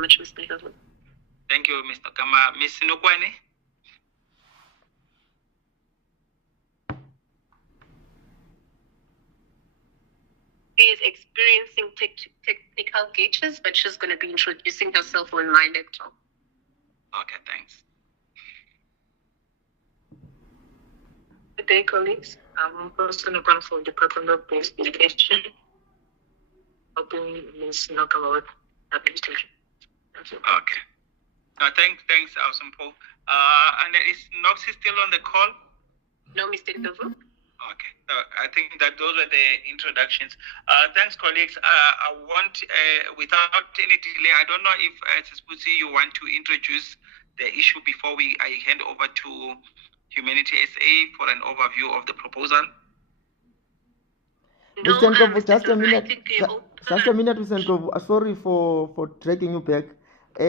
much, Mr. Governor. Thank you, Mr. Kama. Ms. Nukwane? She is experiencing technical glitches, but she's going to be introducing herself on my laptop. Okay, thanks. Good day, colleagues. I'm Person Nukwane from the Department of Basic Education, helping Ms. Nakama with administration. Thank you. Okay. Thanks, Awesome. And is Noxy still on the call? No, Mr. Ndovu. Okay, I think that those were the introductions. Thanks, colleagues. I want, without any delay, I don't know if Sispusi, you want to introduce the issue before I hand over to Humanity SA for an overview of the proposal. No, Mr. Ndlovu, just a minute. Just a minute, Mr. Ndlovu. Sorry for dragging you back.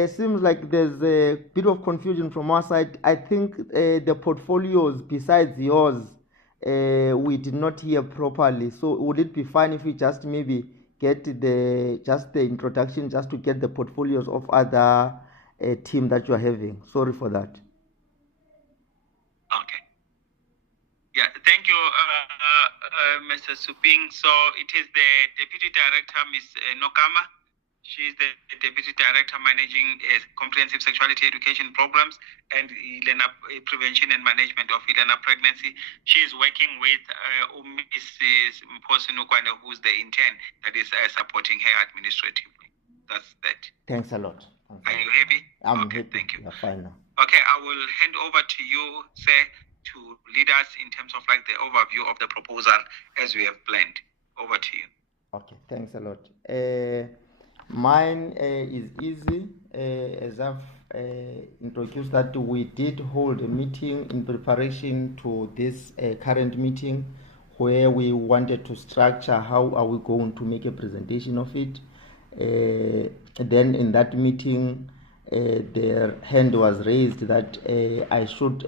Seems like there's a bit of confusion from our side. I think the portfolios besides yours, we did not hear properly. So would it be fine if we just maybe get the introduction, just to get the portfolios of other team that you are having? Sorry for that. Okay. Yeah, thank you, Mr. Suping. So it is the Deputy Director, Ms. Nokama. She is the Deputy Director managing comprehensive sexuality education programs and prevention and management of ILENA pregnancy. She is working with Mrs. Mposi Nukwane, who's the intern that is supporting her administratively. That's that. Thanks a lot. Are you happy? I'm okay, happy. Thank you. You're fine now. Okay, I will hand over to you, sir, to lead us in terms of like the overview of the proposal as we have planned. Over to you. Okay, thanks a lot. Mine is easy. As I've introduced that we did hold a meeting in preparation to this current meeting, where we wanted to structure how are we going to make a presentation of it. Then in that meeting, the hand was raised that I should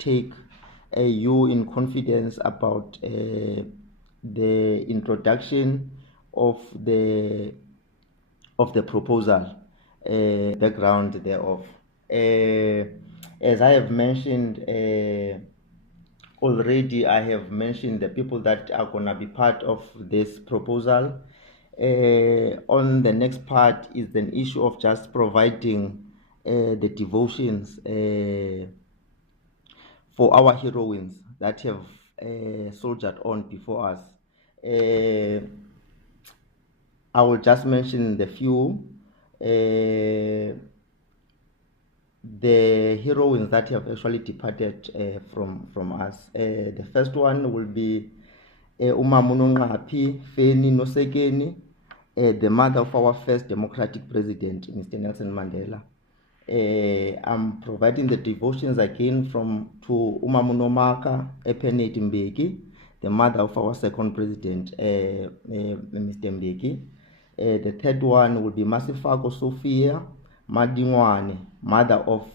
take you in confidence about the introduction of the proposal, background thereof. As I have mentioned already, I have mentioned the people that are going to be part of this proposal. On the next part is an issue of just providing the devotions for our heroines that have soldiered on before us. I will just mention the few. The heroines that have actually departed from us. The first one will be Umamu Nonqaphi Feni Nosekeni, the mother of our first democratic president, Mr. Nelson Mandela. I'm providing the devotions again to Umamu Nomaka Epenet Mbeki, the mother of our second president, Mr. Mbeki. The third one will be Masifako Sophia Madingwane, mother of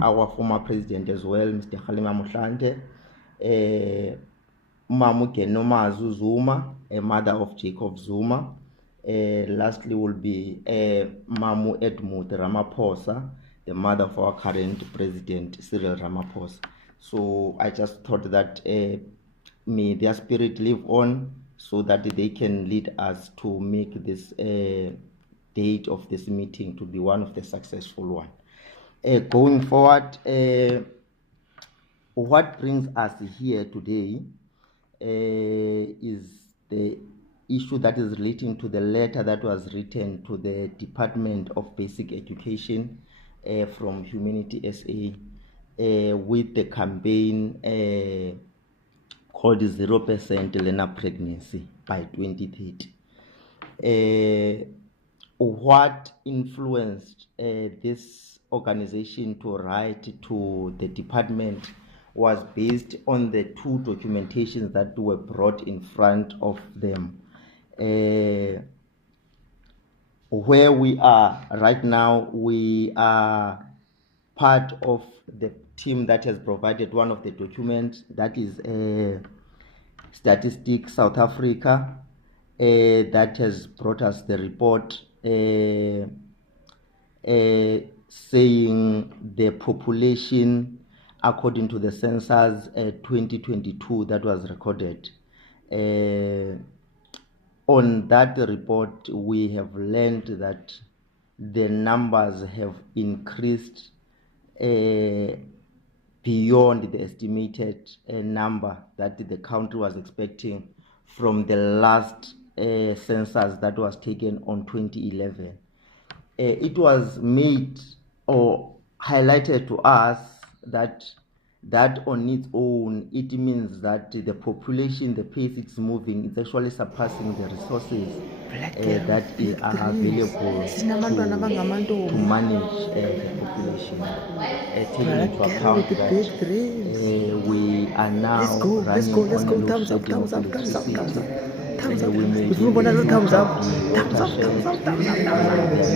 our former president as well, Mr. Kgalema Motlanthe. Mamu Genomazu Zuma, a mother of Jacob Zuma. Lastly will be Mamu Edmund Ramaphosa, the mother of our current president, Cyril Ramaphosa. So I just thought that may their spirit live on, so that they can lead us to make this date of this meeting to be one of the successful one. Going forward, what brings us here today is the issue that is relating to the letter that was written to the Department of Basic Education from Humanity SA with the campaign called 0% learner pregnancy by 2030. What influenced this organization to write to the department was based on the two documentations that were brought in front of them. Where we are right now, we are part of the team that has provided one of the documents, that is Statistics South Africa, that has brought us the report saying the population according to the census 2022 that was recorded. On that report, we have learned that the numbers have increased beyond the estimated number that the country was expecting from the last census that was taken on 2011. It was made or highlighted to us that on its own, it means that the population, the pace it's moving, it's actually surpassing the resources that are available to manage the population. Taking into account that we are now running on a low shedding of electricity. We may be thumbs up, the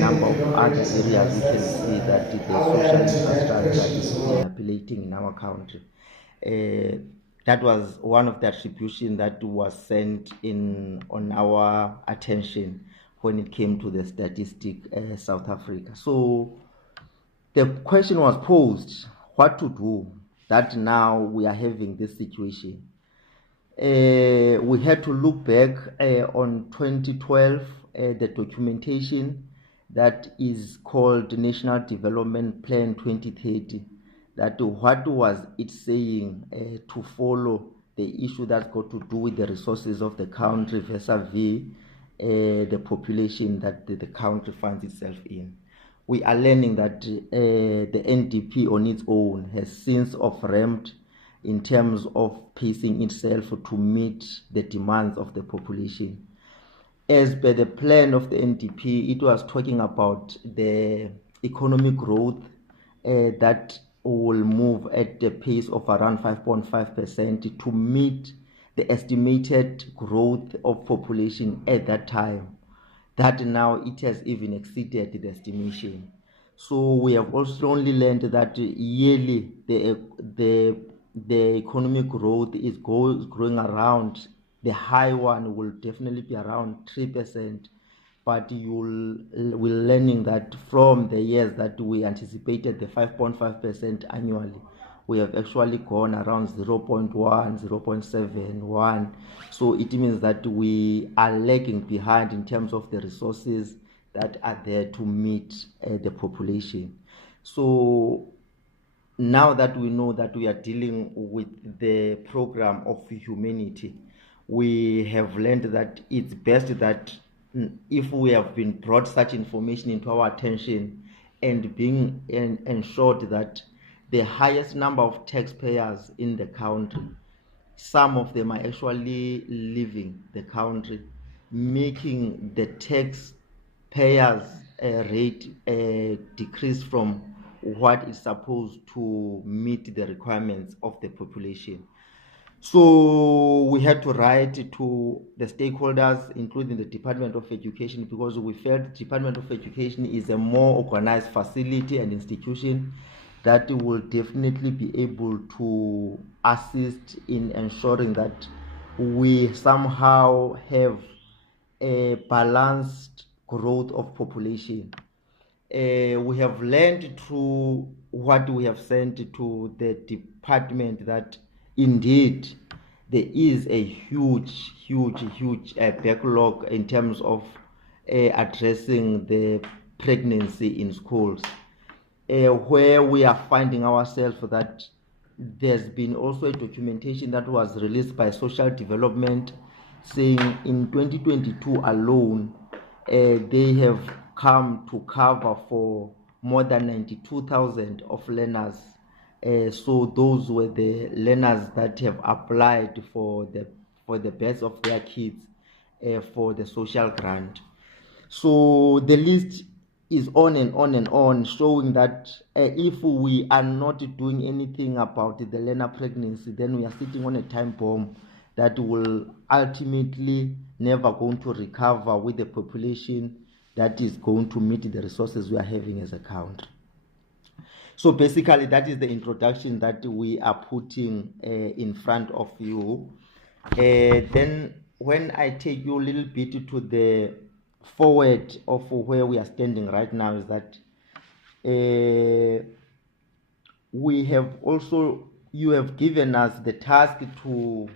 number of other areas we can see that the social infrastructure is debilitating in our country. That was one of the attribution that was sent in on our attention when it came to the statistic South Africa. So the question was posed, what to do that now we are having this situation. We had to look back on 2012, the documentation that is called National Development Plan 2030, that what was it saying to follow the issue that's got to do with the resources of the country vis-a-vis the population that the country finds itself in. We are learning that the NDP on its own has since off-ramped in terms of pacing itself to meet the demands of the population. As per the plan of the NDP, it was talking about the economic growth that will move at the pace of around 5.5% to meet the estimated growth of population at that time. That now it has even exceeded the estimation. So we have also only learned that yearly the economic growth is growing around, the high one will definitely be around 3%, but we're learning that from the years that we anticipated the 5.5% annually, we have actually gone around 0.1, 0.71. So it means that we are lagging behind in terms of the resources that are there to meet the population. So now that we know that we are dealing with the program of humanity, we have learned that it's best that if we have been brought such information into our attention and being ensured that the highest number of taxpayers in the country, some of them are actually leaving the country, making the taxpayers rate decrease from what is supposed to meet the requirements of the population. So we had to write to the stakeholders, including the Department of Education, because we felt the Department of Education is a more organized facility and institution that will definitely be able to assist in ensuring that we somehow have a balanced growth of population. We have learned through what we have sent to the department that indeed there is a huge backlog in terms of addressing the pregnancy in schools, where we are finding ourselves that there's been also a documentation that was released by Social Development saying in 2022 alone they have come to cover for more than 92,000 of learners. So those were the learners that have applied for the birth of their kids for the social grant. So the list is on and on and on, showing that if we are not doing anything about the learner pregnancy, then we are sitting on a time bomb that will ultimately never going to recover with the population that is going to meet the resources we are having as a country. So basically that is the introduction that we are putting in front of you. Then when I take you a little bit to the forward of where we are standing right now, is that We have also, you have given us the task to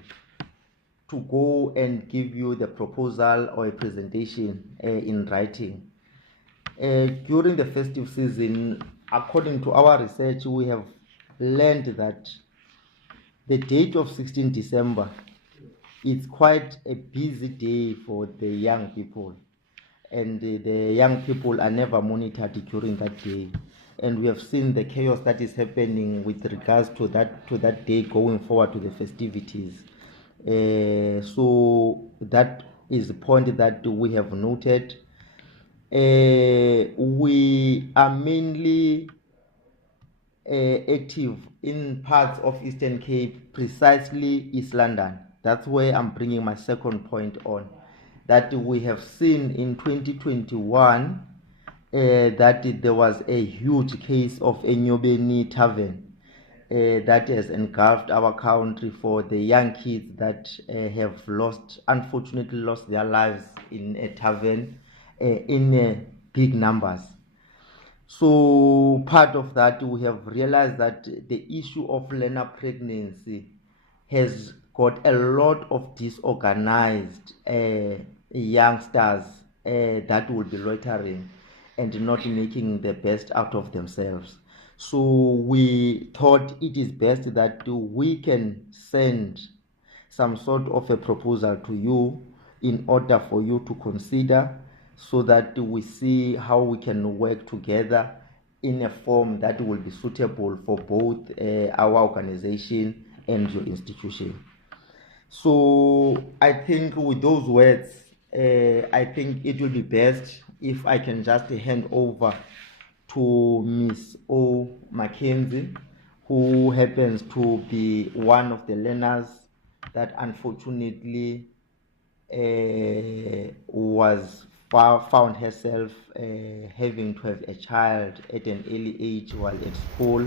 go and give you the proposal or a presentation in writing. During the festive season, according to our research, we have learned that the date of 16 December is quite a busy day for the young people, and the young people are never monitored during that day, and we have seen the chaos that is happening with regards to that day going forward to the festivities. So that is the point that we have noted. We are mainly active in parts of Eastern Cape, precisely East London. That's where I'm bringing my second point on, that we have seen in 2021 that there was a huge case of Enyobeni Tavern that has engulfed our country for the young kids that have unfortunately lost their lives in a tavern in big numbers. So part of that, we have realized that the issue of learner pregnancy has got a lot of disorganized youngsters that will be loitering and not making the best out of themselves. So we thought it is best that we can send some sort of a proposal to you in order for you to consider, so that we see how we can work together in a form that will be suitable for both our organization and your institution. So I think with those words, I think it will be best if I can just hand over to Miss O. Mackenzie, who happens to be one of the learners that unfortunately was found herself having to have a child at an early age while at school,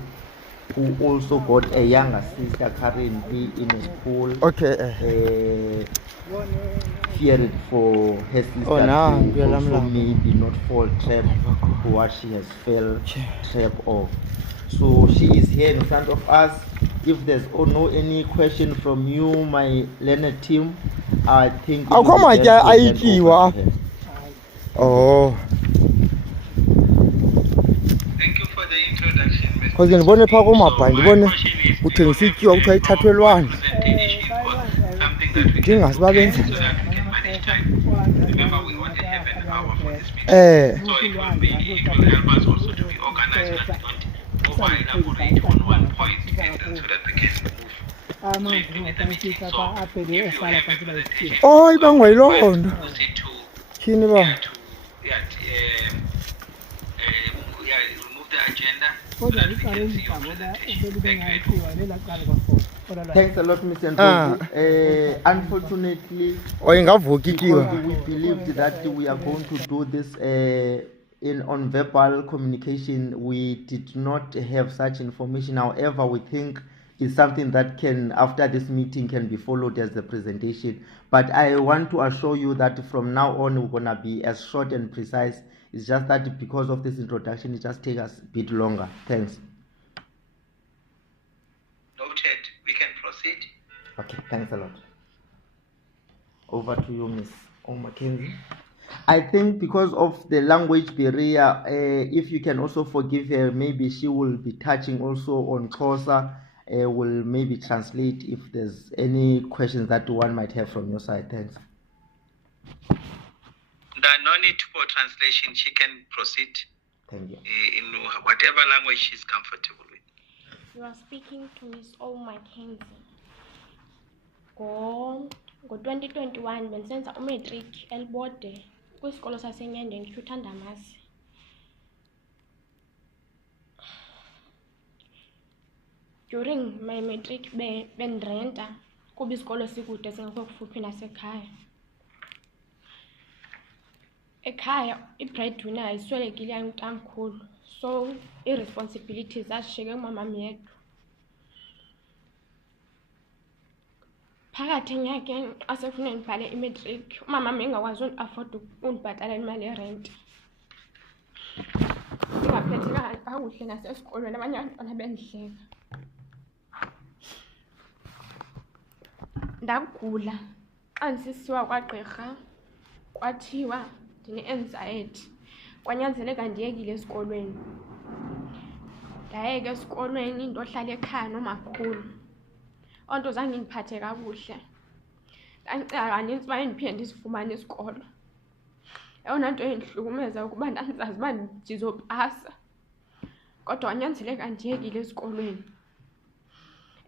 who also got a younger sister currently in a school. Okay. Fearing for her sister to also maybe not fall trap to what she has fell trap of. So she is here in front of us. If there's no any question from you, my learner team, I think. How come I get IQ? Oh. Thank you for the introduction, Mr. Because in one part of my mind, one who thinks you out to touch one. Something that we can so that we can manage time. Remember, we want to have an hour for this meeting. So it will help us also to be organized so that we don't over-elaborate on one point, and so that we can move swiftly with the meeting. So if you have a presentation, oh, I'm going to proceed to remove the agenda so that we can see your presentation. Thank you. Thanks a lot, Mr. Ndlovu. Unfortunately, we believed that we are going to do this on verbal communication. We did not have such information. However, we think it's something that can, after this meeting, can be followed as the presentation. But I want to assure you that from now on, we're going to be as short and precise. It's just that because of this introduction, it just takes us a bit longer. Thanks. Noted. We can proceed. Okay, thanks a lot. Over to you, Miss O. Mackenzie. I think because of the language barrier, if you can also forgive her, maybe she will be touching also on Xhosa, will maybe translate if there's any questions that one might have from your side. Thanks. There's no need for translation. She can proceed. Thank you. In whatever language she's comfortable with. You are speaking to Miss O. Mackenzie. Ngo-2021 bensenza umatric elibode kwisikolo saseNyandeni Thandamasi. During my matric bendrenta kuba isikolo sikude singekho kufuphi nasekhaya. Ekhaya i-breadwinner ayiswelekile yangutamkhulu, so i-responsibilities zashiyeke kumamam yedwa. Phakathi enyakeni asefuna ndibhale imatric, umamam engakwazi undi-afford undibhatalela imali yerenti. ndingaphethekanga kakuhle nasesikolweni, abanye abantwana bendihleka. Ndagula xa ndisisiwa kwagqirha kwathiwa ndine-anxiety, kwanyanzeleka ndiyekile esikolweni. Ndayeka esikolweni ndohlala ekhaya nomakhulu. Oo nto zange indiphathe kakuhle, ndandicinga kanintsi uba endiphinde ndisifumane isikolo. Eyona nto endihlukumeza ukuba ndandizazi uba ndizopasa, kodwa wanyanzeleka ndiyekile esikolweni.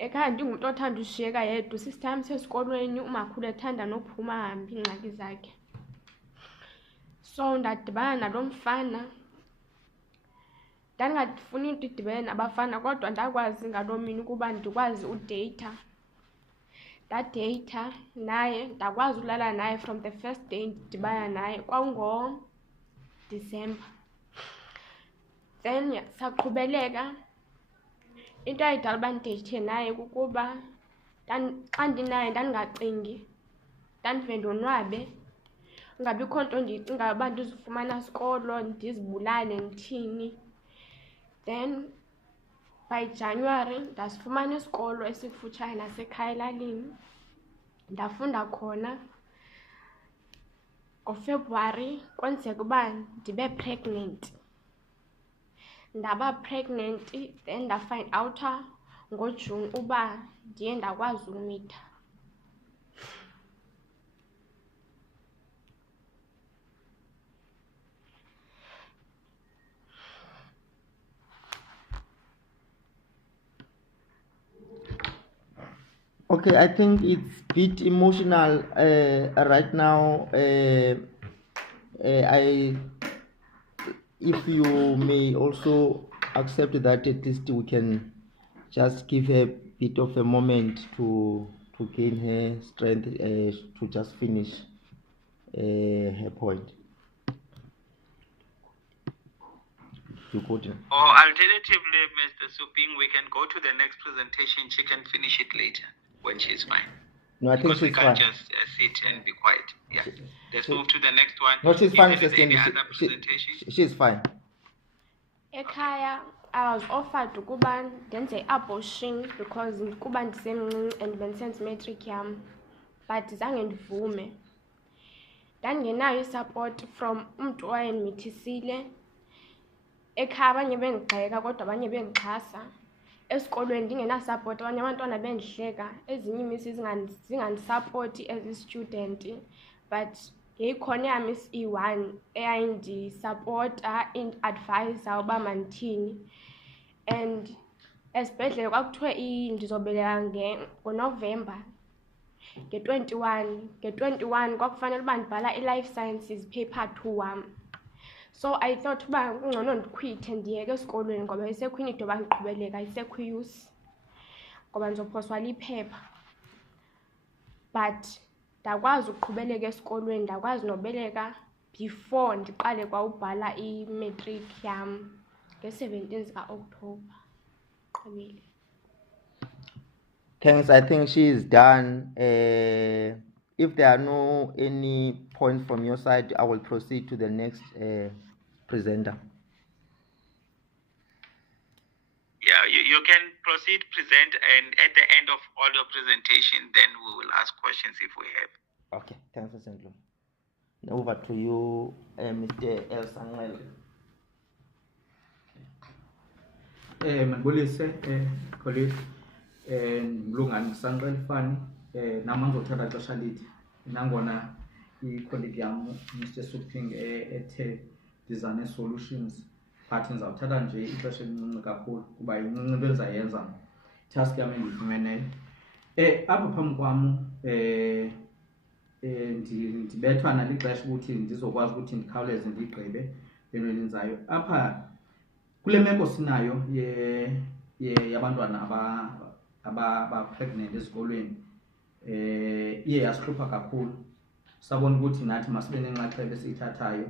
Ekhaya ndingumntu othanda ushiyeka yedwa, usista yam sesikolweni, umakhulu ethanda nophuma ahambe iingxaki zakhe. So ndadibana nalo mfana, ndandingafuni into idibene nabafana, kodwa ndakwazi ngaloo mini ukuba ndikwazi udeyitha. Ndadeyitha naye, ndakwazi ulala naye from the first day ndidibana naye, kwawungoDisemba. Then saqhubeleka. Into eyayidala uba ndideyithe naye kukuba xa ndinaye ndandingacingi, ndandive ndonwabe, kungabikho nto ndiyicingayo uba ndizifumana isikolo, ndizibulale ndithini. Then by January ndasifumana isikolo esikufutshane nasekhaya elalini, ndafunda khona. NgoFebruary kwenzeka uba ndibe pregnant. Ndaba pregnant, then ndafind out ngoJuni uba ndiye ndakwazi ukumitha. Okay, I think it's a bit emotional right now. If you may also accept that at least we can just give her a bit of a moment to gain her strength to just finish her point. You go to. Or alternatively, Mr. Suping, we can go to the next presentation. She can finish it later when she's fine. No, I think Because we she's can't fine. just sit and be quiet. Yeah. Let's move to the next one. No, she's If fine, there is Mr. any Stanley. other presentation? She's fine. Ekhaya I was offered ukuba ndenze abortion because kuba ndisemncinci and bendisenza imatric yam, but zange ndivume. Ndandingenayo isupport from umntu owayendimithisile. Ekhaya abanye bendigxeka kodwa abanye bendixhasa. Esikolweni ndingenasupport, abanye abantwana bendihleka, ezinye imisi zingandisapoti as a-student, but yayikhona eyam i-1 eyayindisapota, indiadvayisa uba mandithini. And esibhedlele kwakuthiwe ndizobeleka ngoNovemba nge-21 kwakufanele uba ndibhala i-life sciences paper 2 wam. So I thought uba kungcono ndikhwithe ndiyeke esikolweni ngoba isekho into yoba ndiqhubeleka, isekho iyusi ngoba ndizophoswa liphepha. But ndakwazi ukuqhubeleka esikolweni, ndakwazi nobeleka before ndiqale kwawubhala i-matric yam nge-17 zika-October. Qhubile. Thanks. I think she is done. If there are no any points from your side, I will proceed to the next presenter. Yeah, you can proceed, present, and at the end of all your presentation, then we will ask questions if we have. Okay, thanks, Mr. Ndlovu. Now over to you, Mr. El Samuel. Mandibulise colleague mlungane Samuel Fani nami ngizothatha ixesha lide nangona i-colleague yam Mr. Suping ethe design solutions, but ngizawuthatha nje ixesha elincinci kakhulu kuba incinci into endizayenza task yam endiyifumeneyo. Apha phambi kwam ndibethwa nalixesha ukuthi ndizokwazi ukuthi ndikhawuleze ndigqibe into endiyenzayo. Apha kule meko sinayo yabantwana aba-pregnant ezikolweni iye yasihlupha kakhulu. Sabona ukuthi nathi masibe nenxaxheba esiyithathayo,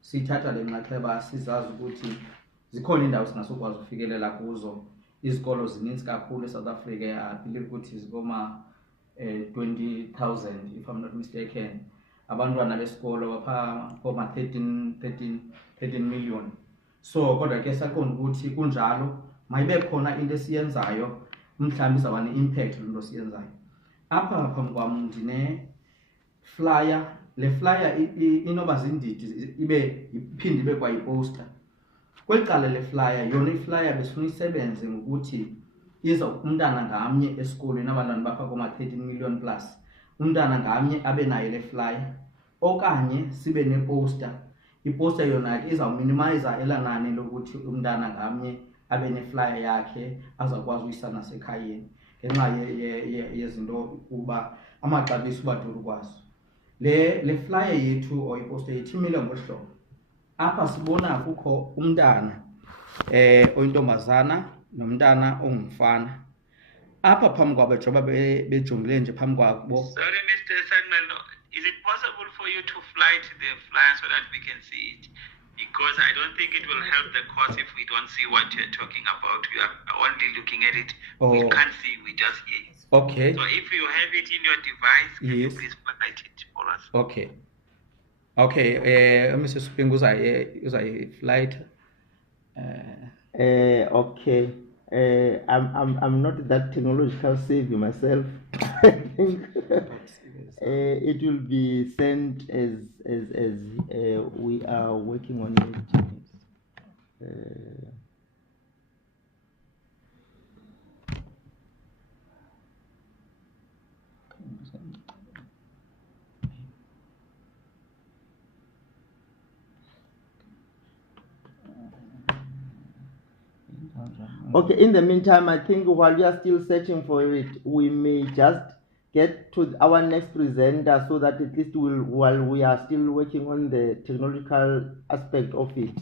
siyithatha le nxaxheba sizazi ukuthi zikhona iindawo singasokwazi ukufikelela kuzo. Izikolo zininzi kakhulu eSouth Africa, I believe ukuthi zikoma 20,000 if I'm not mistaken. Abantwana besikolo bapha koma 13 million. So kodwa ke saqonda ukuthi kunjalo mayibe khona into esiyenzayo mhlawumbe izawuba ne-impact lo nto siyenzayo. Apha phambi kwam ndine flyer. Le flyer inoba zindidi iphinde ibe kwayiposter. Kweli cala le flyer, yona iflyer besifuna isebenze ngokuthi umntana ngamnye esikolweni, abantwana bapha koma-13 million plus, umntana ngamnye abe nayo le flyer, okanye sibe neposter. Iposter yona ke izawuminimiza elanani lokuthi umntana ngamnye abe neflyer yakhe azawukwazi uyisa nasekhayeni ngenxa yezinto ukuba amaxabiso uba duru kwazo. Le flyer yethu or iposter yethu imile ngolu hlobo. Apha sibona kukho umntana oyintombazana nomntana ongumfana. Apha phambi kwabo njengoba bejongile nje phambi kwabo. Sorry, Mr. Sagnalo, is it possible for you to flight the flyer so that we can see it? Because I don't think it will help the cause if we don't see what you're talking about. We are only looking at it. Oh. We can't see, we just hear it. Okay. So if you have it in your device, can you Yes. please flight it for us? Okay. Okay, Mr. Suping uzayi-flight. Okay. I'm not that technological savvy myself. I think it will be sent as we are working on it. Okay, in the meantime, I think while we are still searching for it, we may just get to our next presenter so that at least while we are still working on the technological aspect of it,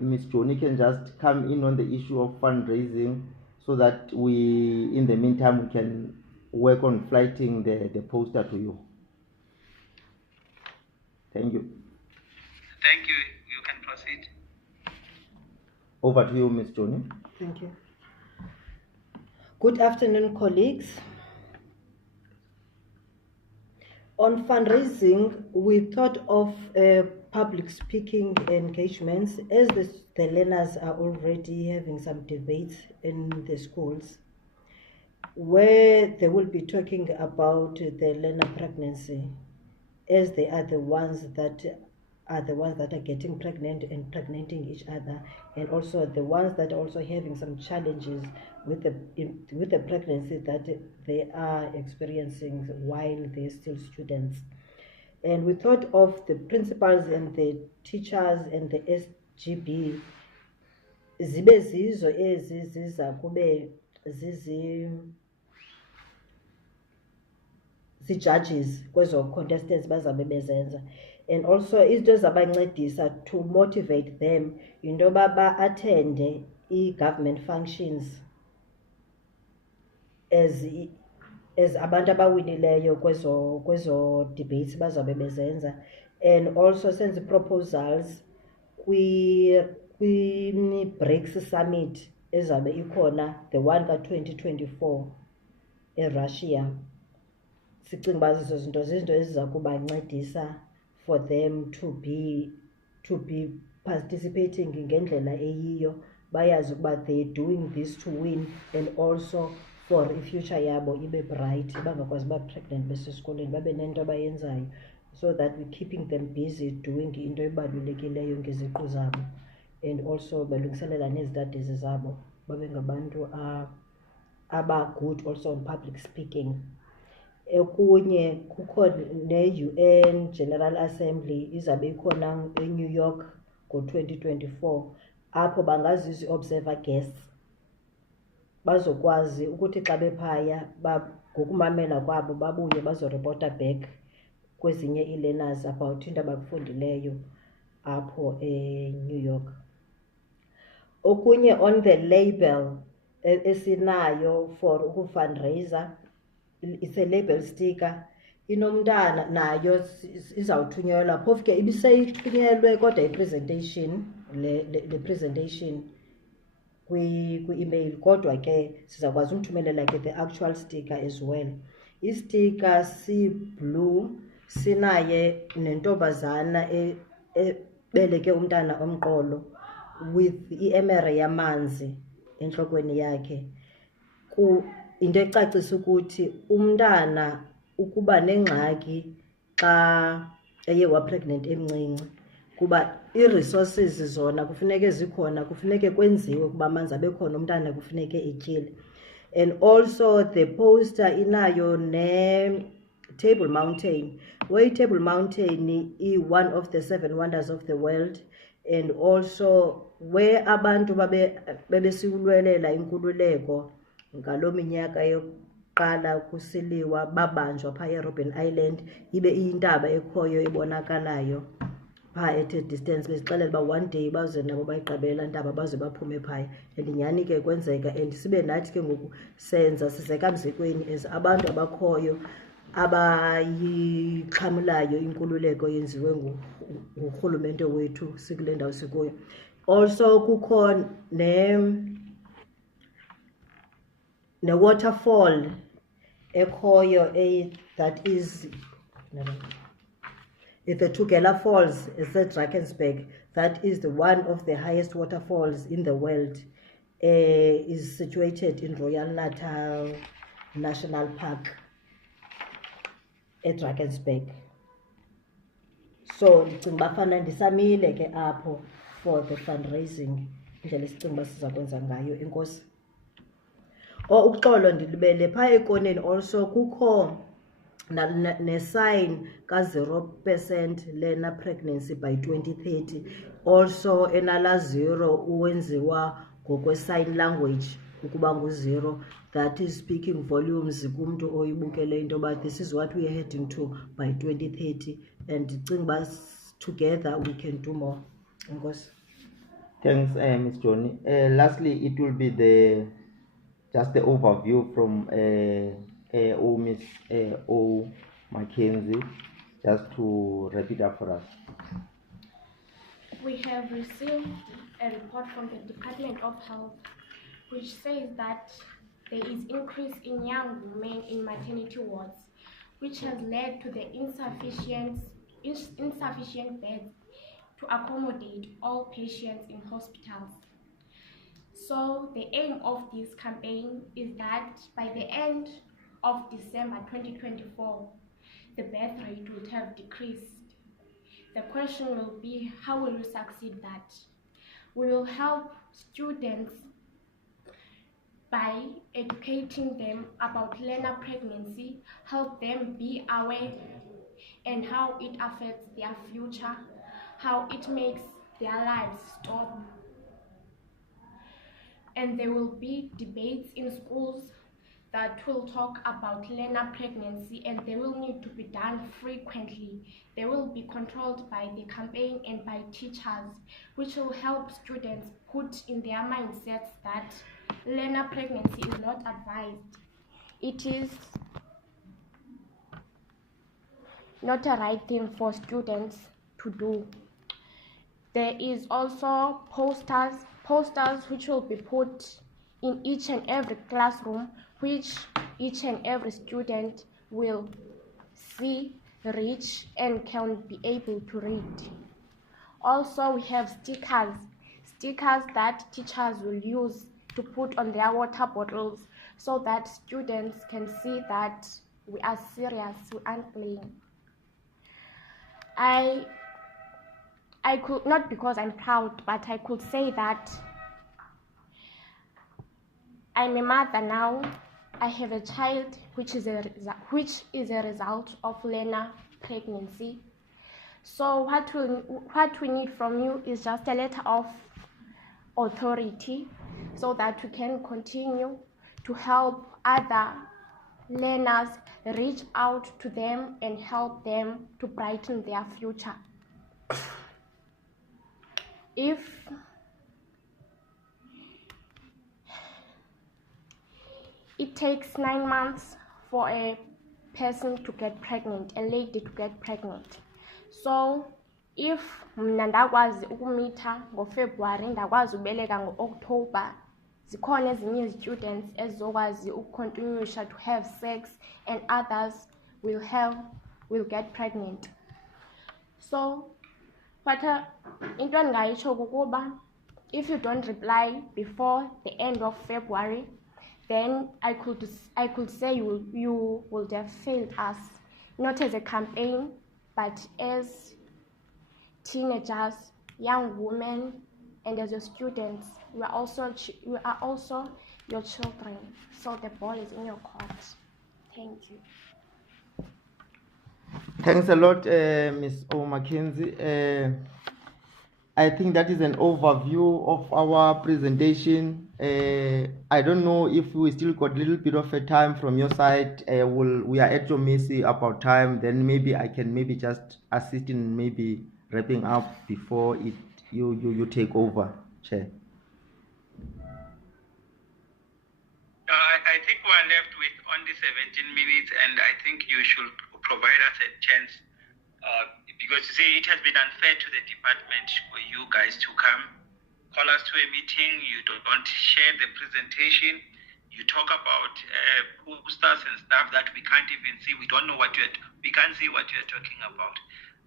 Ms. Johnny can just come in on the issue of fundraising so that we, in the meantime, we can work on flighting the poster to you. Thank you. Thank you. You can proceed. Over to you, Ms. Johnny. Thank you. Good afternoon, colleagues. On fundraising, we thought of public speaking engagements as the learners are already having some debates in the schools where they will be talking about the learner pregnancy, as they are the ones that are getting pregnant and pregnanting each other, and also the ones that are also having some challenges with the pregnancy that they are experiencing while they're still students. And we thought of the principals and the teachers and the SGB zibe zizo ezi ziza kube judges kwezo contestants bazabe bezenza, and also izinto zabancedisa to motivate them into yoba ba-attende i-government functions as abantu abawinileyo kwezo debates bazabe bezenza, and also senze proposals kwi-BRICS summit ezabe ikhona, the one ka-2024 eRussia. Sicinga uba zizo zinto eziza kubancedisa for them to be participating ngendlela eyiyo, bayazi ukuba they're doing this to win, and also for i-future yabo ibe bright, bangakwazi uba pregnant besesikolweni babe nento abayenzayo, so that we're keeping them busy doing into ebalulekileyo ngeziqu zabo, and also balungiselela nezi-studies zabo babe ngabantu aba-good also on public speaking. Ekunye kukho ne-UN General Assembly izabe ikhona eNew York ngo-2024, apho bangazizi-observer guests bazokwazi ukuthi xa bephaya ngokumamela kwabo babuye bazorepota back kwezinye ii-learners about into abakufundileyo apho eNew York. Okunye on the label esinayo for ukufundraiser, it's a label sticker, inomntana nayo izawuthunyelwa, phofu ke ibiseyithunyelwe kodwa i-presentation le presentation kwi-email, kodwa ke sizakwazi umthumelela ke the actual sticker as well. Isticker si-blue, sinaye nentombazana beleke umntana omqolo with iemere yamanzi entlokweni yakhe, into ecacisa ukuthi umntana ukuba nengxaki xa eye wapregnant emncinci, kuba ii-resources zona kufuneke zikhona, kufuneke kwenziwe ukuba amanzi abe khona, umntana kufuneke etyile. And also the poster inayo ne-Table Mountain, where Table Mountain is one of the 7 wonders of the world, and also where abantu bebesilwelela inkululeko ngaloo minyaka yokuqala kusiliwa babanjwa phaa eRobben Island, ibe iyintaba ekhoyo ebonakalayo phaa at a distance, bezixelela uba one day baze nabo bayigqibela ntaba baze baphume phaya. And nyhani ke kwenzeka, and sibe nathi ke ngoku senza siseka mzekweni as abantu abakhoyo abayixhamlayo inkululeko yenziwe ngurhulumente wethu sikule ndawo sikuyo. Also kukho ne-waterfall ekhoyo that is the Tugela Falls is at Drakensberg. That is one of the highest waterfalls in the world. Is situated in Royal Natal National Park at Drakensberg. So ndicinga bafana ndisamile ke apho for the fundraising, indlela esicinga uba siza kwenza ngayo. Enkosi. Uxolo ndilibele phaa ekoneni also kukho ne-sign ka-0% learner pregnancy by 2030. Also enala 0 uwenziwa ngokwe-sign language ukuba ngu-0, that is speaking volumes kumntu oyibukele into yoba this is what we are heading to by 2030, and ndicinga uba together we can do more. Enkosi. Thanks, Ms. Johnny. Lastly, it will be just the overview from Ms. O. Mackenzie, just to wrap it up for us. We have received a report from the Department of Health which says that there is increase in young women in maternity wards, which has led to the insufficient beds to accommodate all patients in hospitals. So the aim of this campaign is that by the end of December 2024, the birth rate would have decreased. The question will be, how will we succeed that? We will help students by educating them about learner pregnancy, help them be aware and how it affects their future, how it makes their lives stop. And there will be debates in schools that will talk about learner pregnancy, and they will need to be done frequently. They will be controlled by the campaign and by teachers, which will help students put in their mindsets that learner pregnancy is not advised. It is not a right thing for students to do. There is also posters which will be put in each and every classroom, which each and every student will see, reach, and can be able to read. Also, we have stickers that teachers will use to put on their water bottles so that students can see that we are serious, we aren't playing. I could, not because I'm proud, but I could say that I'm a mother now. I have a child which is a result of learner pregnancy. So what we need from you is just a letter of authority so that we can continue to help other learners, reach out to them and help them to brighten their future. If it takes 9 months for a person to get pregnant, a lady to get pregnant. So if mna ndakwazi ukumitha ngoFebruary ndakwazi ubeleka ngoOctober, zikhona ezinye students ezizokwazi ukucontinue to have sex and others will get pregnant. So But into endingayitsho kukuba if you don't reply before the end of February, then I could say you would have failed us, not as a campaign, but as teenagers, young women, and as your students. We are also your children. So the ball is in your court. Thank you. Thanks a lot, Ms. O. Mackenzie. I think that is an overview of our presentation. I don't know if we still got a little bit of a time from your side. We are at your mercy about time. Then maybe I can just assist in maybe wrapping up before you take over, Chair. I think we're left with only 17 minutes, and I think you should provide us a chance. Because you see, it has been unfair to the department for you guys to come, call us to a meeting, you don't share the presentation, you talk about posters and stuff that we can't even see, we don't know we can't see what you're talking about.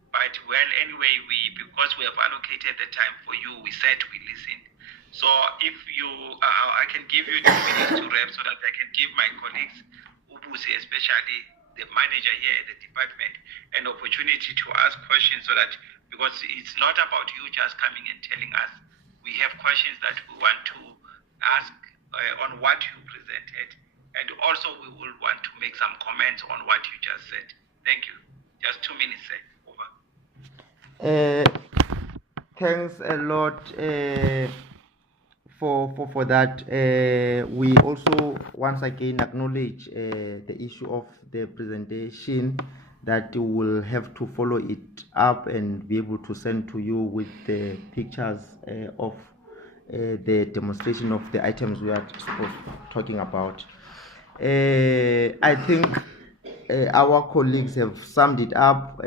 But well, anyway, because we have allocated the time for you, we said we listened. So if you, I can give you 2 minutes to wrap so that I can give my colleagues, Ubusi especially, the manager here at the department, an opportunity to ask questions, so that, because it's not about you just coming and telling us. We have questions that we want to ask on what you presented, and also we will want to make some comments on what you just said. Thank you. Just 2 minutes, sir. Over. Thanks a lot for that. We also once again acknowledge the issue of the presentation, that you will have to follow it up and be able to send to you with the pictures of the demonstration of the items we are talking about. I think our colleagues have summed it up.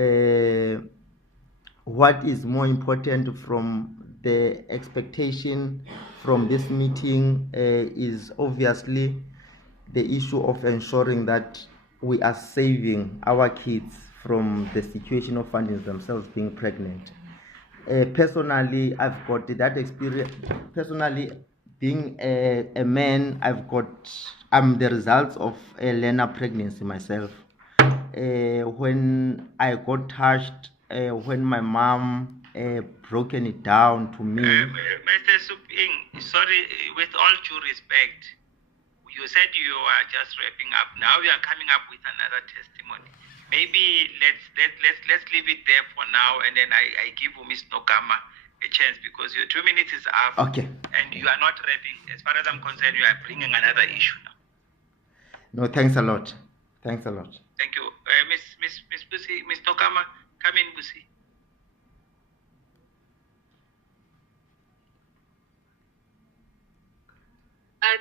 What is more important from the expectation from this meeting is obviously the issue of ensuring that we are saving our kids from the situation of finding themselves being pregnant. Personally, I've got that experience. Personally, being a man, I'm the results of a learner pregnancy myself. When I got touched, when my mom broken it down to me. Mr. Suping, sorry, with all due respect, you said you are just wrapping up. Now you are coming up with another testimony. Maybe let's leave it there for now, and then I give Ms. Nokama a chance, because your 2 minutes is up. Okay. And you are not wrapping. As far as I'm concerned, you are bringing another issue now. No, thanks a lot. Thanks a lot. Thank you. Miss Busi, Ms. Nokama, come in, Busi.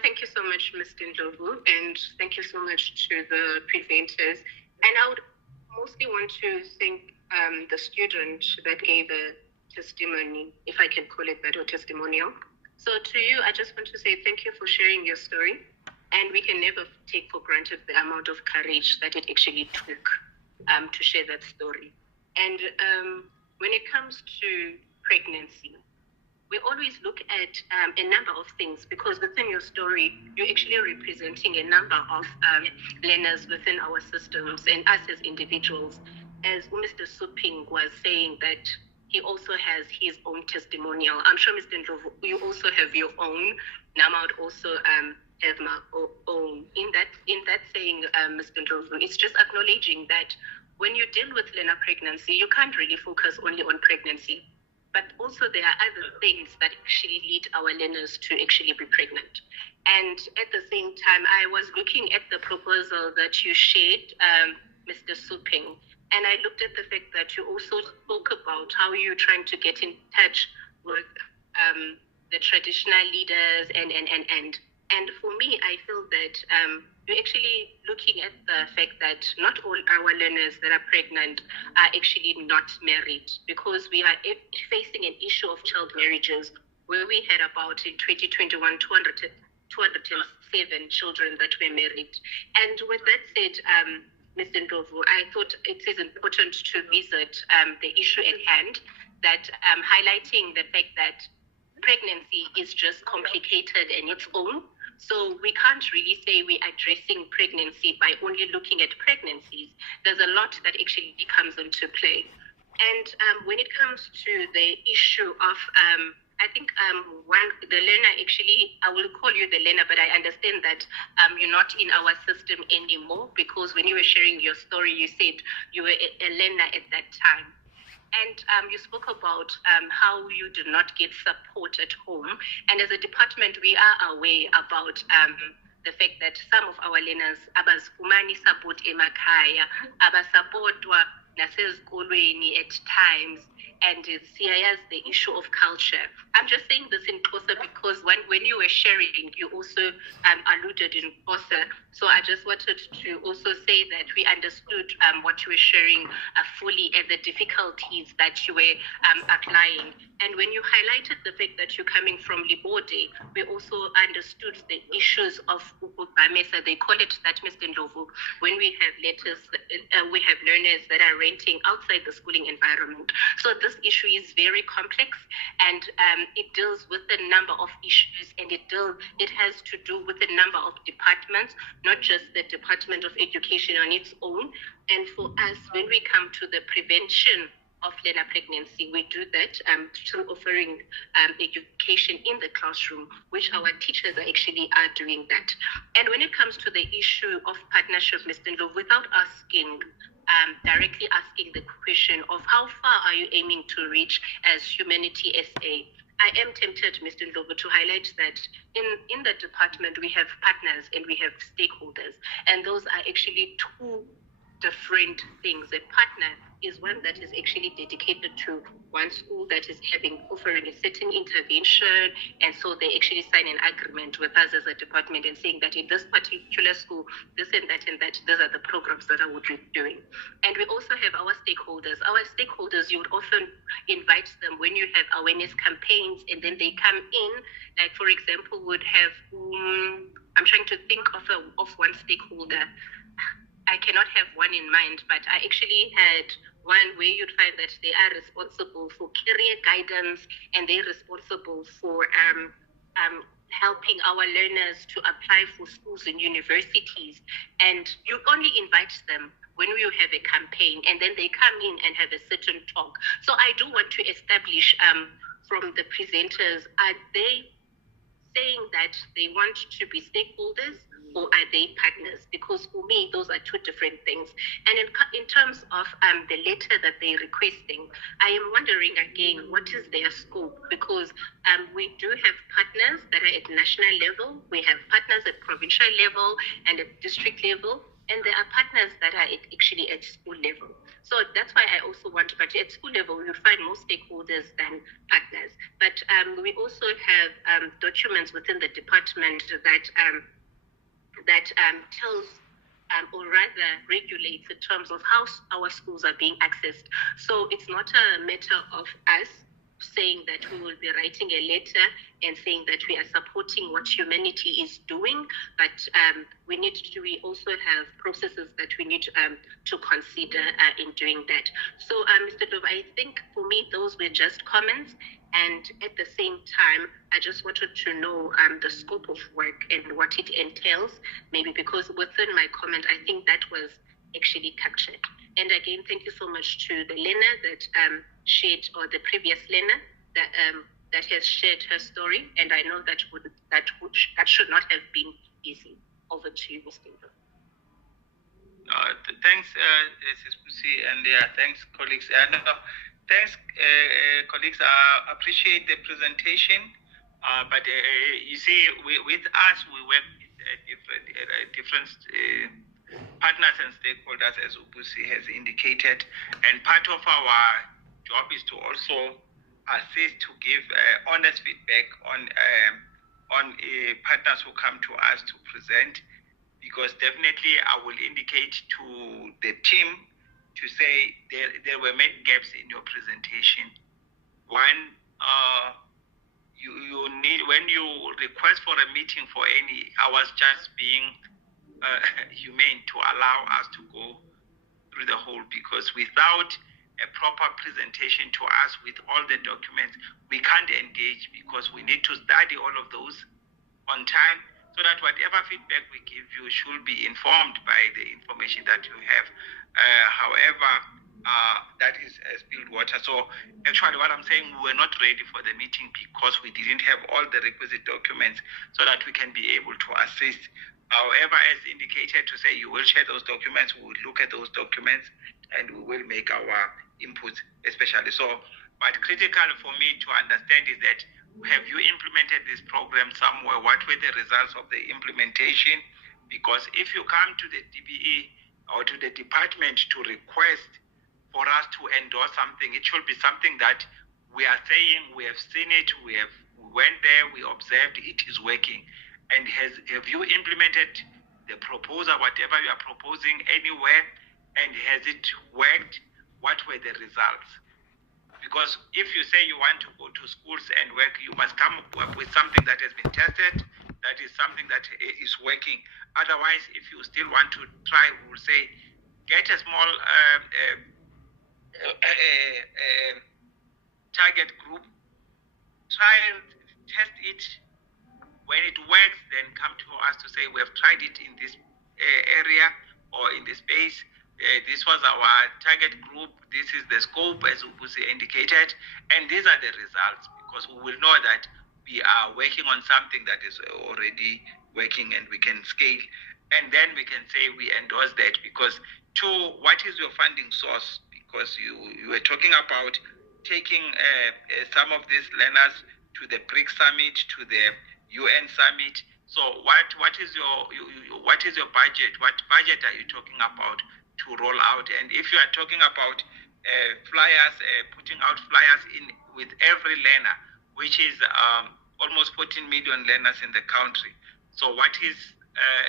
Thank you so much, Mr. Ndlovu, and thank you so much to the presenters. And I would mostly want to thank the student that gave a testimony, if I can call it that, or testimonial. So to you, I just want to say thank you for sharing your story. And we can never take for granted the amount of courage that it actually took to share that story. And when it comes to pregnancy, we always look at a number of things, because within your story, you're actually representing a number of learners within our systems and us as individuals. As Mr. Suping was saying, that he also has his own testimonial. I'm sure, Mr. Ndlovu, you also have your own. Now I would also have my own. In that saying, Mr. Ndlovu, it's just acknowledging that when you deal with learner pregnancy, you can't really focus only on pregnancy. But also there are other things that actually lead our learners to actually be pregnant. And at the same time, I was looking at the proposal that you shared, Mr. Suping, and I looked at the fact that you also spoke about how you're trying to get in touch with the traditional leaders and for me, I feel that you're actually looking at the fact that not all our learners that are pregnant are actually not married, because we are facing an issue of child marriages, where we had about in 2021 207 children that were married. And with that said, Mr. Ndlovu, I thought it is important to visit the issue at hand, that highlighting the fact that pregnancy is just complicated in its own. So we can't really say we're addressing pregnancy by only looking at pregnancies. There's a lot that actually comes into play. And when it comes to the issue of, I think the learner actually, I will call you the learner, but I understand that you're not in our system anymore, because when you were sharing your story, you said you were a learner at that time. And you spoke about how you do not get support at home. And as a department, we are aware about the fact that some of our learners abazifumani support emakhaya, abasupportwa nasezikolweni at times, and siyayazi the issue of culture. I'm just saying this in Xhosa because when you were sharing, you also alluded in Xhosa. So I just wanted to also say that we understood what you were sharing fully and the difficulties that you were applying. And when you highlighted the fact that you're coming from Libode, we also understood the issues of Ubamesa. They call it that, Mr. Ndlovu, when we have letters, we have learners that are renting outside the schooling environment. So this issue is very complex, and it deals with a number of issues, and it has to do with a number of departments, not just the Department of Education on its own. And for us, when we come to the prevention of learner pregnancy, we do that through offering education in the classroom, which our teachers are doing that. And when it comes to the issue of partnership, Mr. Ndlovu, without directly asking the question of how far are you aiming to reach as Humanity SA, I am tempted, Mr. Ndlovu, to highlight that in the department we have partners and we have stakeholders, and those are actually two different things. A partner is one that is actually dedicated to one school that is offering a certain intervention, and so they actually sign an agreement with us as a department and saying that in this particular school, this and that, these are the programs that I would be doing. And we also have our stakeholders. Our stakeholders, you would often invite them when you have awareness campaigns, and then they come in, like for example, would have, I'm trying to think of one stakeholder. I cannot have one in mind, but I actually had one where you'd find that they are responsible for career guidance, and they're responsible for helping our learners to apply for schools and universities. And you only invite them when you have a campaign, and then they come in and have a certain talk. So I do want to establish from the presenters, are they saying that they want to be stakeholders, or are they partners? Because for me, those are two different things. And in terms of the letter that they're requesting, I am wondering again, what is their scope? Because we do have partners that are at national level, we have partners at provincial level and at district level, and there are partners that are actually at school level. So that's why I also want to, but at school level, you'll find more stakeholders than partners. But we also have documents within the department that tells or rather regulates in terms of how our schools are being accessed. So it's not a matter of us saying that we will be writing a letter and saying that we are supporting what Humanity is doing, but we also have processes that we need to consider in doing that. So Mr. Ndlovu, I think for me those were just comments, and at the same time I just wanted to know the scope of work and what it entails, maybe because within my comment I think that was actually captured. And again, thank you so much to the learner that shared, or the previous learner that has shared her story. And I know that should not have been easy. Over to you, Mr. Ndlovu. Thanks, Sis Pusi, and thanks, colleagues. Thanks, colleagues. I appreciate the presentation. But you see, with us, we work with different partners and stakeholders, as Ubusi has indicated, and part of our job is to also assist to give honest feedback on partners who come to us to present, because definitely I will indicate to the team to say there were many gaps in your presentation. One, you need, when you request for a meeting for any, I was just being humane to allow us to go through the whole, because without a proper presentation to us with all the documents, we can't engage because we need to study all of those on time so that whatever feedback we give you should be informed by the information that you have. However, that is spilled water. So actually what I'm saying, we were not ready for the meeting because we didn't have all the requisite documents so that we can be able to assist. However, as indicated, to say you will share those documents, we will look at those documents and we will make our inputs especially. So but critical for me to understand is that have you implemented this program somewhere? What were the results of the implementation? Because if you come to the DBE or to the department to request for us to endorse something, it should be something that we are saying we have seen it, we went there, we observed it is working. And have you implemented the proposal, whatever you are proposing anywhere, and has it worked? What were the results? Because if you say you want to go to schools and work, you must come up with something that has been tested, that is something that is working. Otherwise, if you still want to try, we'll say, get a small target group, try and test it. When it works, then come to us to say we have tried it in this area or in this space. This was our target group. This is the scope, as Ubusi indicated, and these are the results, because we will know that we are working on something that is already working and we can scale. And then we can say we endorse that, because what is your funding source? Because you were talking about taking some of these learners to the BRICS summit, to the UN summit. So what is your budget? What budget are you talking about to roll out? And if you are talking about flyers, putting out flyers in with every learner, which is almost 14 million learners in the country. So what is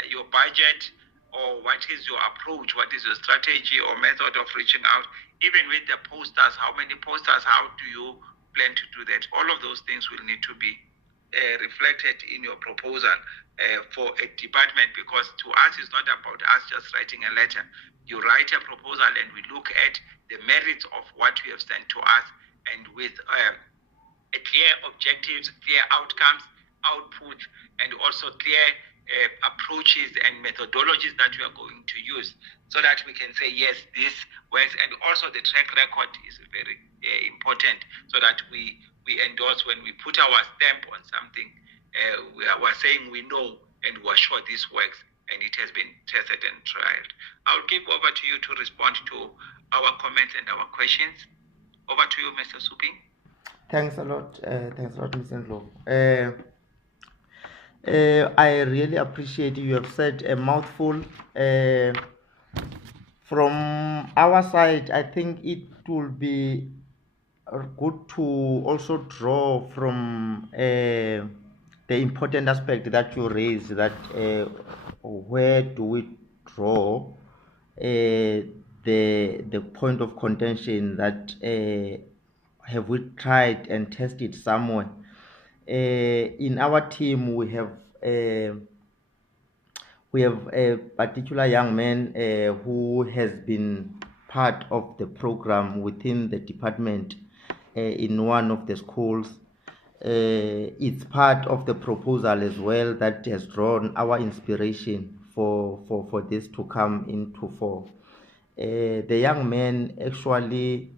your budget, or what is your approach? What is your strategy or method of reaching out? Even with the posters, how many posters, how do you plan to do that? All of those things will need to be reflected in your proposal for a department, because to us it's not about us just writing a letter. You write a proposal and we look at the merits of what you have sent to us, and with a clear objectives, clear outcomes, output, and also clear approaches and methodologies that we are going to use, so that we can say, yes, this works. And also the track record is very important, so that we endorse when we put our stamp on something. We're saying we know and we're sure this works and it has been tested and tried. I'll give over to you to respond to our comments and our questions. Over to you, Mr. Suping. Thanks a lot. Thanks a lot, Mr. Ndlovu. I really appreciate you have said a mouthful. From our side, I think it will be good to also draw from the important aspect that you raised, that where do we draw the point of contention, that have we tried and tested somewhere. In our team, we have a particular young man who has been part of the program within the department in one of the schools. It's part of the proposal as well that has drawn our inspiration for this to come into force. The young man actually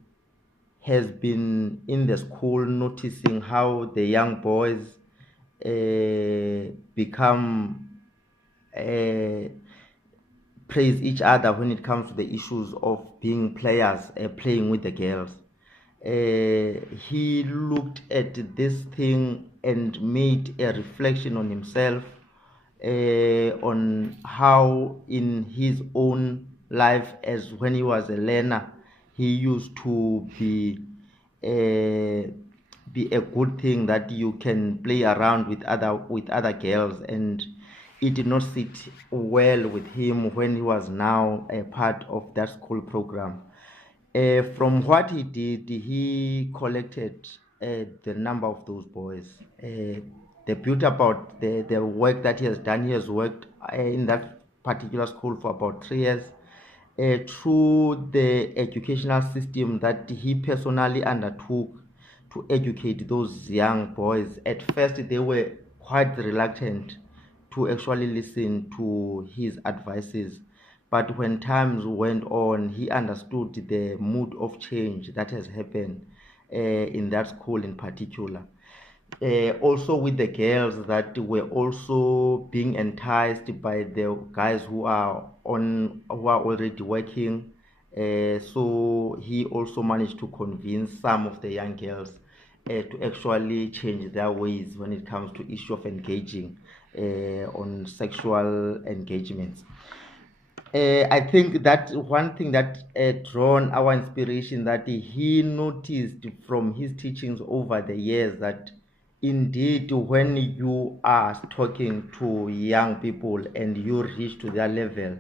has been in the school noticing how the young boys become praise each other when it comes to the issues of being players, playing with the girls. He looked at this thing and made a reflection on himself, on how in his own life, as when he was a learner, he used to be a good thing that you can play around with other girls, and it did not sit well with him when he was now a part of that school program. From what he did, he collected the number of those boys. The beauty about the work that he has done, he has worked in that particular school for about 3 years, through the educational system that he personally undertook to educate those young boys. At first, they were quite reluctant to actually listen to his advices. But when times went on, he understood the mood of change that has happened in that school in particular. Also with the girls that were also being enticed by the guys who are already working. So he also managed to convince some of the young girls to actually change their ways when it comes to issue of engaging on sexual engagements. I think that one thing that drawn our inspiration, that he noticed from his teachings over the years, that indeed when you are talking to young people and you reach to their level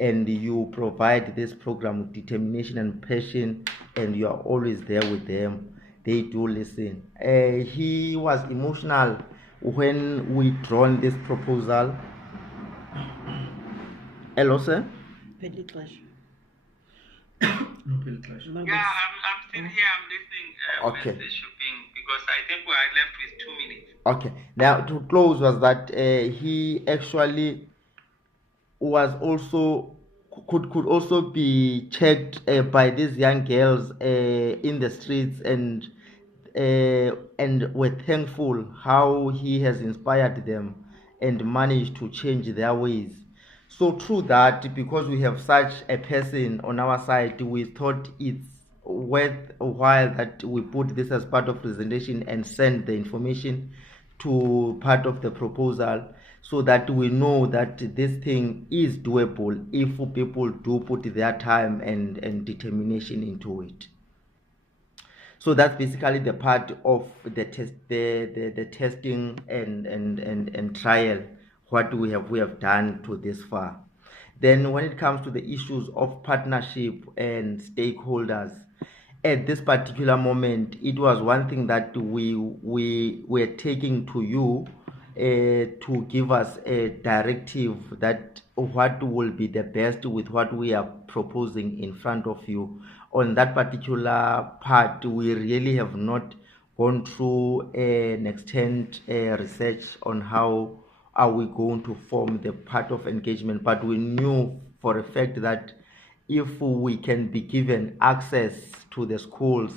and you provide this program with determination and passion and you are always there with them, they do listen. He was emotional when we drawn this proposal. Hello, sir. Yeah, I'm still here. I'm listening, Okay. Mr. Shuping, because I think we are left with 2 minutes. Okay. Now to close was that he actually was also could also be checked by these young girls in the streets, and we're thankful how he has inspired them and managed to change their ways. So through that, because we have such a person on our side, we thought it's worthwhile that we put this as part of presentation and send the information to part of the proposal, so that we know that this thing is doable if people do put their time and determination into it. So that's basically the part of the test, the testing and trial, what we have done to this far. Then when it comes to the issues of partnership and stakeholders, at this particular moment, it was one thing that we were taking to you to give us a directive that what will be the best with what we are proposing in front of you. On that particular part, we really have not gone through an extent research on how are we going to form the part of engagement, but we knew for a fact that if we can be given access to the schools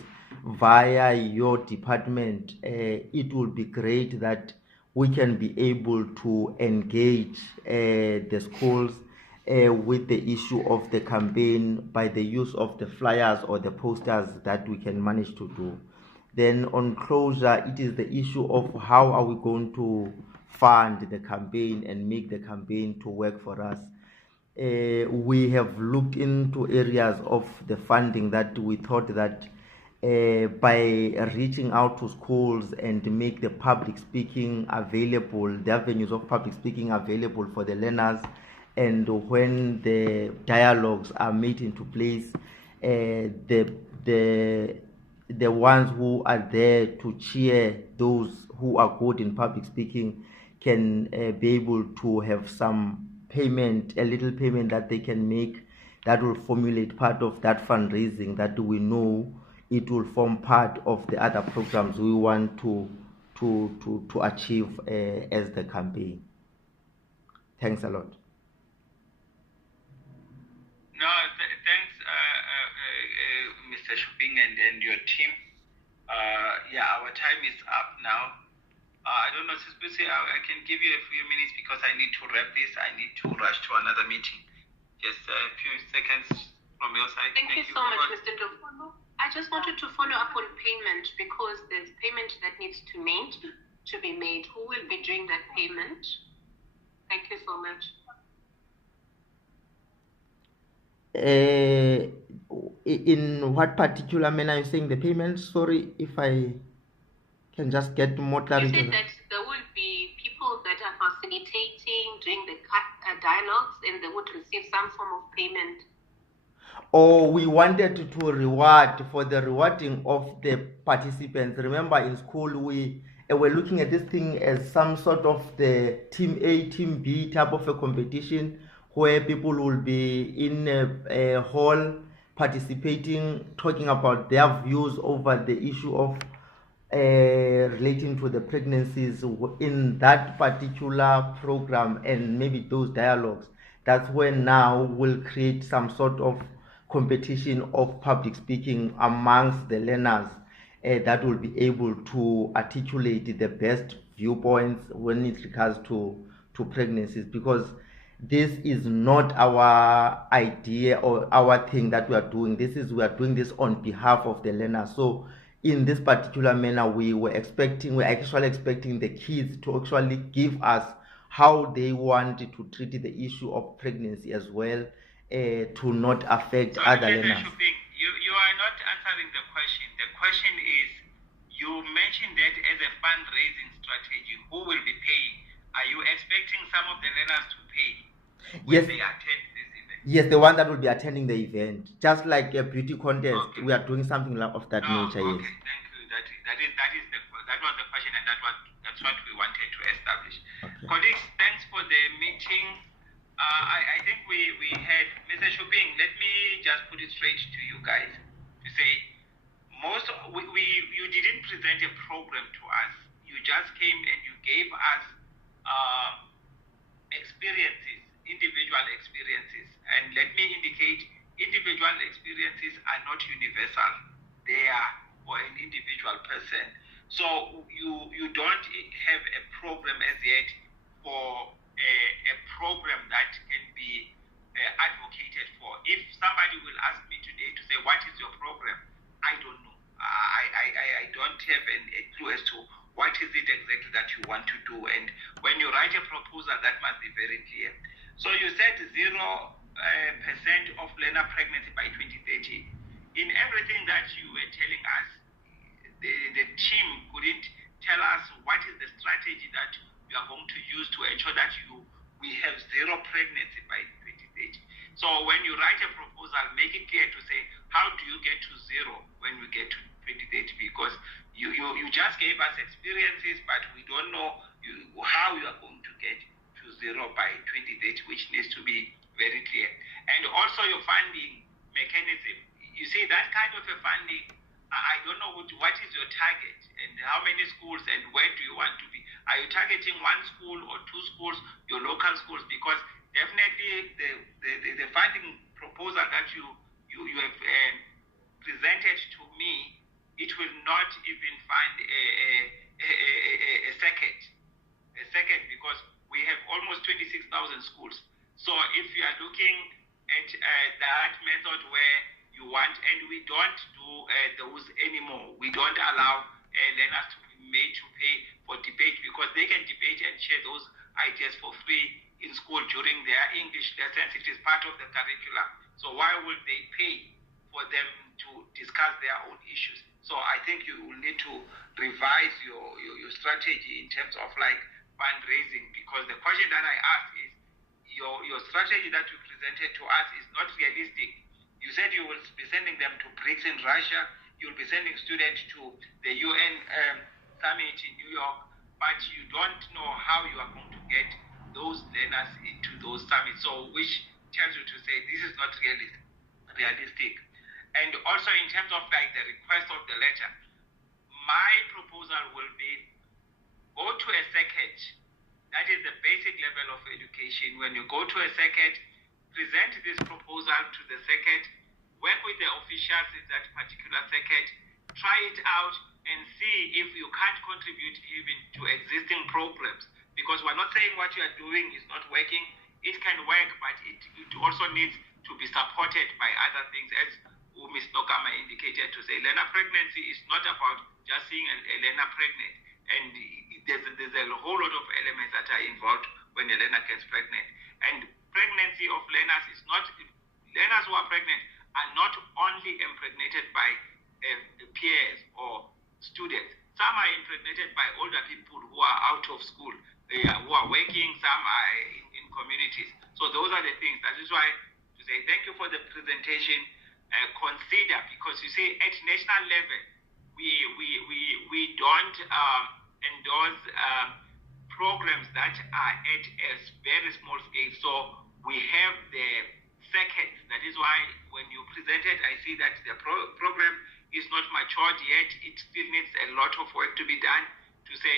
via your department, it will be great that we can be able to engage the schools with the issue of the campaign by the use of the flyers or the posters that we can manage to do. Then on closure, it is the issue of how are we going to fund the campaign and make the campaign to work for us. We have looked into areas of the funding that we thought that by reaching out to schools and make the public speaking available, the avenues of public speaking available for the learners, and when the dialogues are made into place, the ones who are there to cheer those who are good in public speaking can be able to have some payment, a little payment that they can make, that will formulate part of that fundraising, that we know it will form part of the other programs we want to achieve as the campaign. Thanks a lot. No, thanks, Mr. Shuping and your team. Yeah, our time is up now. I don't know, Sisbusi, I can give you a few minutes because I need to wrap this. I need to rush to another meeting. Just a few seconds from your side. Thank you so much, Mr. Ndlovu. I just wanted to follow up on payment, because there's payment that needs to be made. Who will be doing that payment? Thank you so much. In what particular manner are you saying the payment? Sorry, if I can just get more clarity. You said that there will be people that are facilitating, doing the dialogues, and they would receive some form of payment. Or we wanted to reward for the rewarding of the participants. Remember, in school we were looking at this thing as some sort of the team A, team B type of a competition, where people will be in a hall participating, talking about their views over the issue of relating to the pregnancies in that particular program, and maybe those dialogues. That's when now we'll create some sort of competition of public speaking amongst the learners that will be able to articulate the best viewpoints when it regards to pregnancies, because this is not our idea or our thing that we are doing. We are doing this on behalf of the learners. So in this particular manner, we're actually expecting the kids to actually give us how they want to treat the issue of pregnancy as well, to not affect other learners. You are not answering the question. The question is, you mentioned that as a fundraising strategy, who will be paying? Are you expecting some of the learners to pay when they attend this event? Yes, the one that will be attending the event. Just like a beauty contest, Okay. we are doing something of that nature, Okay, yes. thank you. That was the question, and that's what we wanted to establish. Okay. Colleagues, thanks for the meeting. I think we had Mr. Shuping. Let me just put it straight to you guys to say, you didn't present a program to us. You just came and you gave us experiences, individual experiences. And let me indicate, individual experiences are not universal. They are for an individual person. So you don't have a program as yet for a program that can be advocated for. If somebody will ask me today to say, what is your program? I don't know. I don't have a clue as to what is it exactly that you want to do. And when you write a proposal, that must be very clear. So you said 0% of learner pregnancy by 2030. In everything that you were telling us, the team couldn't tell us what is the strategy that you are going to use to ensure that we have 0 pregnancy by 2030. So when you write a proposal, make it clear to say, how do you get to 0 when we get to 2030? Because you just gave us experiences, but we don't know how you are going to get to 0 by 2030, which needs to be very clear. And also your funding mechanism. You see, that kind of a funding, I don't know what is your target and how many schools and where do you want to be. Are you targeting 1 school or 2 schools, your local schools? Because definitely the funding proposal that you have presented to me, it will not even fund a second, because we have almost 26,000 schools. So if you are looking at that method where you want, and we don't do those anymore. We don't allow learners to be made to pay for debate, because they can debate and share those ideas for free in school during their English lessons. It is part of the curriculum. So why would they pay for them to discuss their own issues? So I think you will need to revise your strategy in terms of like fundraising, because the question that I asked is, your strategy that you presented to us is not realistic. You said you will be sending them to BRICS in Russia. You'll be sending students to the UN summit in New York, but you don't know how you are going to get those learners into those summits. So which tells you to say this is not realistic. And also in terms of like the request of the letter, my proposal will be, go to a circuit. That is the basic level of education. When you go to a circuit, present this proposal to the circuit, work with the officials in that particular circuit, try it out and see if you can't contribute even to existing programs. Because we're not saying what you are doing is not working. It can work, but it also needs to be supported by other things, as Ms. Nokama indicated, to say learner pregnancy is not about just seeing a learner pregnant. And there's a whole lot of elements that are involved when a learner gets pregnant. And pregnancy of learners is not, learners who are pregnant are not only impregnated by peers or students. Some are impregnated by older people who are out of school, who are working, some are in communities. So those are the things. That is why to say thank you for the presentation. Consider, because you see at national level, we don't endorse programs that are at a very small scale. So we have the second. That is why when you presented, I see that the program is not matured yet. It still needs a lot of work to be done to say,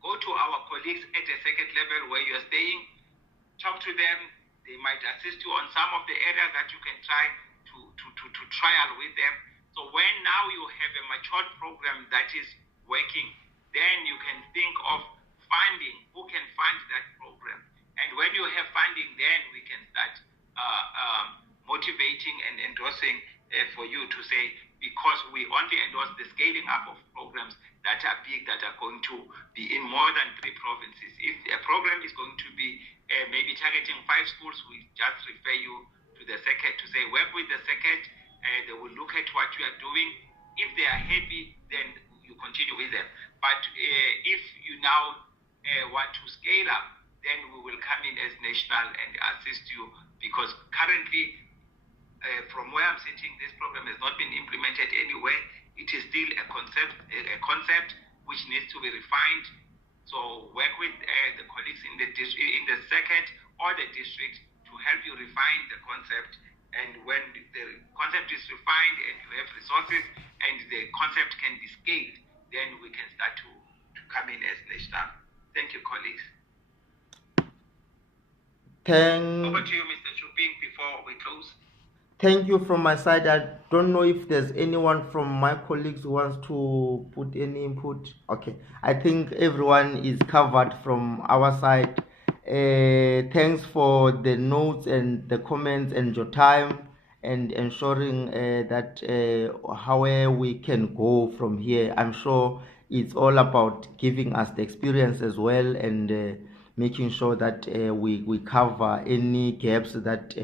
go to our colleagues at the second level where you are staying, talk to them. They might assist you on some of the areas that you can try to trial with them. So when now you have a matured program that is working, then you can think of funding, who can fund that program. And when you have funding, then we can start motivating and endorsing for you to say, because we only endorse the scaling up of programs that are big, that are going to be in more than 3 provinces. If a program is going to be maybe targeting 5 schools, we just refer you to the second to say, work with the second. They will look at what you are doing. If they are happy, then you continue with them. But if you now want to scale up, then we will come in as national and assist you, because currently, from where I'm sitting, this program has not been implemented anywhere. It is still a concept which needs to be refined. So work with the colleagues in the second or the district to help you refine the concept. And when the concept is refined and you have resources and the concept can be scaled, then we can start to come in as national. Thank you, colleagues. Over to you, Mr. Chuping, before we close. Thank you from my side. I don't know if there's anyone from my colleagues who wants to put any input. Okay, I think everyone is covered from our side. Thanks for the notes and the comments and your time and ensuring that how we can go from here. I'm sure it's all about giving us the experience as well, and making sure that we cover any gaps that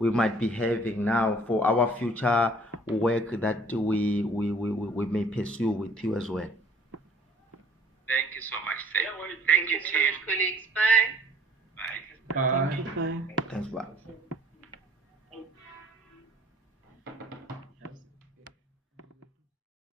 we might be having now for our future work that we may pursue with you as well. Thank you so much. Thank you so much, colleagues. Bye. Bye. Bye. Bye. Thanks, bye.